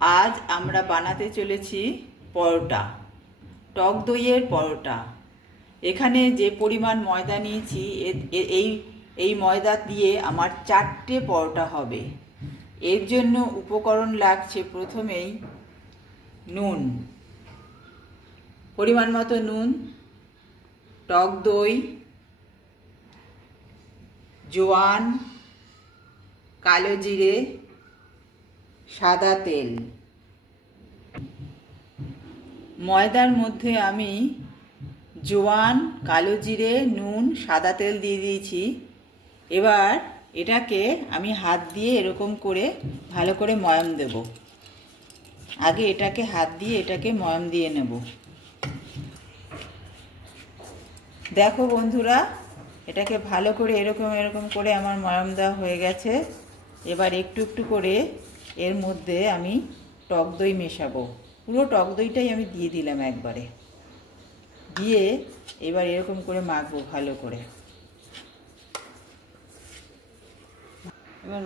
आज আমরা বানাতে চলেছি পরোটা, টক দইয়ের পরোটা। এখানে যে পরিমাণ ময়দা নিয়েছি এই ময়দা দিয়ে আমার 4টে পরোটা হবে। এর জন্য উপকরণ লাগছে প্রথমেই নুন, পরিমাণ মতো নুন, টক দই, জোয়ান, কালো জিরে, সাদা তেল। ময়দার মধ্যে আমি জোয়ান, কালো জিরে, নুন, সাদা তেল দিয়ে দিয়েছি। এবার এটাকে আমি হাত দিয়ে এরকম করে ভালো করে ময়াম দেব। আগে এটাকে হাত দিয়ে এটাকে ময়াম দিয়ে নেব। দেখো বন্ধুরা, এটাকে ভালো করে এরকম করে আমার ময়াম দেওয়া হয়ে গেছে। এবার একটু একটু করে এর মধ্যে আমি টক দই মেশাবো। পুরো টক দইটাই আমি দিয়ে দিলাম একবারে, দিয়ে এবার এরকম করে মাখবো ভালো করে। এবার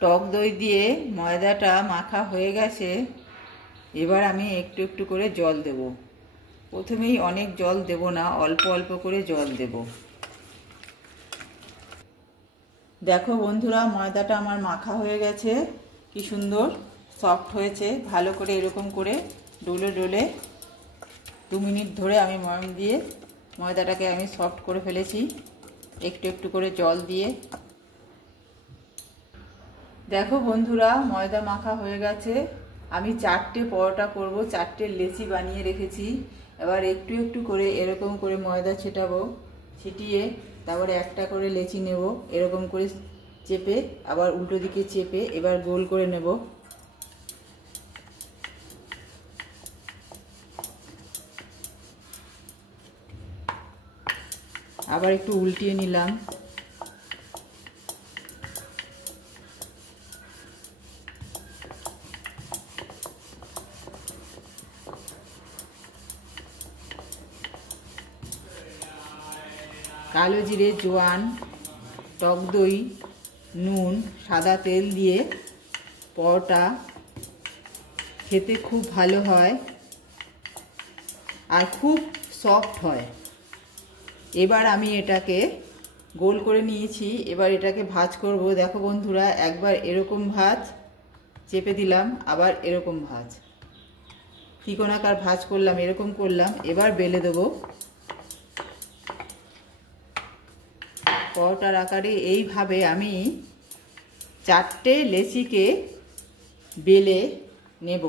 টক দই দিয়ে ময়দাটা মাখা হয়ে গেছে। এবার আমি একটু একটু করে জল দেব। প্রথমেই অনেক জল দেব না, অল্প অল্প করে জল দেব। দেখো বন্ধুরা, ময়দাটা আমার মাখা হয়ে গেছে, কি সুন্দর সফট হয়েছে। ভালো করে এরকম করে ডলে ডলে 2 মিনিট ধরে আমি ময়াম দিয়ে ময়দাটাকে আমি সফট করে ফেলেছি, একটু একটু করে জল দিয়ে। দেখো বন্ধুরা, ময়দা মাখা হয়ে গেছে। আমি 4টে পরোটা করব, 4টে লেচি বানিয়ে রেখেছি। এবার একটু একটু করে এরকম করে ময়দা ছেটাবো, ছিটিয়ে তারপরে একটা করে লেচি নেব, এরকম করে চেপে আবার উল্টো দিকে চেপে এবার গোল করে নেব। আবার একটু উল্টিয়ে নিলাম। কালো জিরে, জোয়ান, টক দই, নুন, সাদা তেল দিয়ে পরোটা খেতে খুব ভালো হয় আর খুব সফট হয়। এবার আমি এটাকে গোল করে নিয়েছি, এবার এটাকে ভাজ করব। দেখো বন্ধুরা, একবার এরকম ভাজ, চেপে দিলাম, আবার এরকম ভাজ, ত্রিকোণাকার ভাজ করলাম, এরকম করলাম। এবার বেলে দেবো পরোটার আকারে। এইভাবে আমি 4টে লেচিকে বেলে নেব।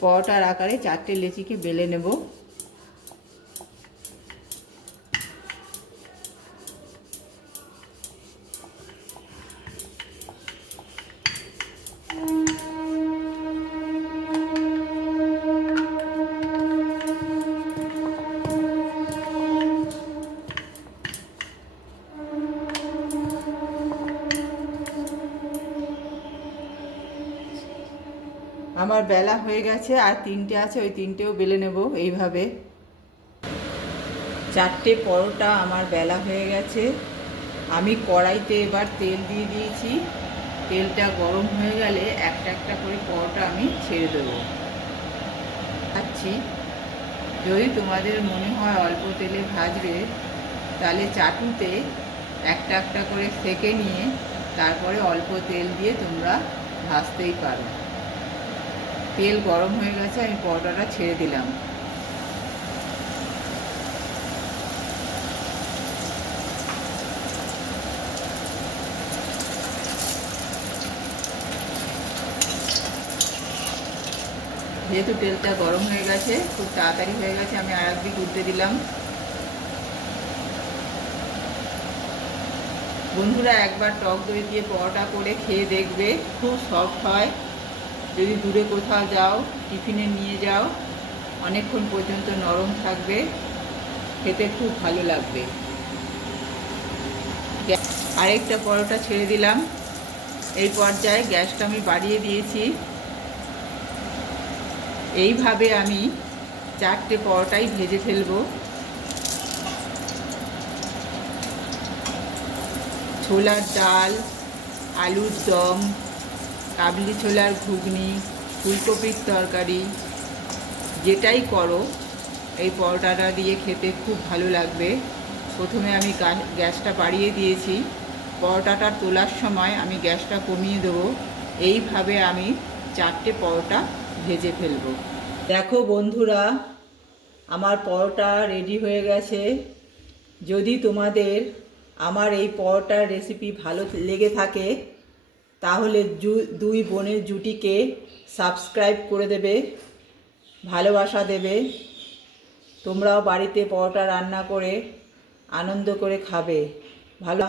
পরোটার আকারে 4টে লেচিকে বেলে নেব। আমার বেলা হয়ে গেছে, আর 3টে আছে, ওই 3টেও বেলে নেব এইভাবে। 4টে পরোটা আমার বেলা হয়ে গেছে। আমি কড়াইতে এবার তেল দিয়ে দিয়েছি। তেলটা গরম হয়ে গেলে একটা একটা করে পরোটা আমি ছেড়ে দেবো। খাচ্ছি, যদি তোমাদের মনে হয় অল্প তেলে ভাজবে, তাহলে চাটুতে একটা একটা করে সেঁকে নিয়ে তারপরে অল্প তেল দিয়ে তোমরা ভাজতেই পারো। তেল গরম হয়ে গেছে, আমি পরোটাটা ছেড়ে দিলাম। যেহেতু তেলটা গরম হয়ে গেছে, খুব তাড়াতাড়ি হয়ে গেছে, আমি আর একদিক উল্টে দিলাম। বন্ধুরা, একবার টক দই দিয়ে পরোটা করে খেয়ে দেখবে, খুব সফট হয়। যদি দূরে কোথাও যাও, টিফিনে নিয়ে যাও, অনেকক্ষণ পর্যন্ত নরম থাকবে, খেতে খুব ভালো লাগবে। আরেকটা পরোটা ছেড়ে দিলাম। এই পর্যায়ে গ্যাসটা আমি বাড়িয়ে দিয়েছি। এইভাবে আমি 4টে পরোটাই ভেজে ফেলবো। ছোলার ডাল, আলুর দম, কাবলি ছোলার ঘুগনি, ফুলকপির তরকারি, যেটাই করো এই পরোটাটা দিয়ে খেতে খুব ভালো লাগবে। প্রথমে আমি গ্যাসটা বাড়িয়ে দিয়েছি, পরোটাটা তোলার সময় আমি গ্যাসটা কমিয়ে দেবো। এইভাবে আমি 4টে পরোটা ভেজে ফেলবো। দেখো বন্ধুরা, আমার পরোটা রেডি হয়ে গেছে। যদি তোমাদের আমার এই পরোটার রেসিপি ভালো লেগে থাকে তাহলে দুই বোনের জুটিকে সাবস্ক্রাইব করে দেবে, ভালোবাসা দেবে। তোমরাও বাড়িতে পরোটা রান্না করে আনন্দ করে খাবে। ভালো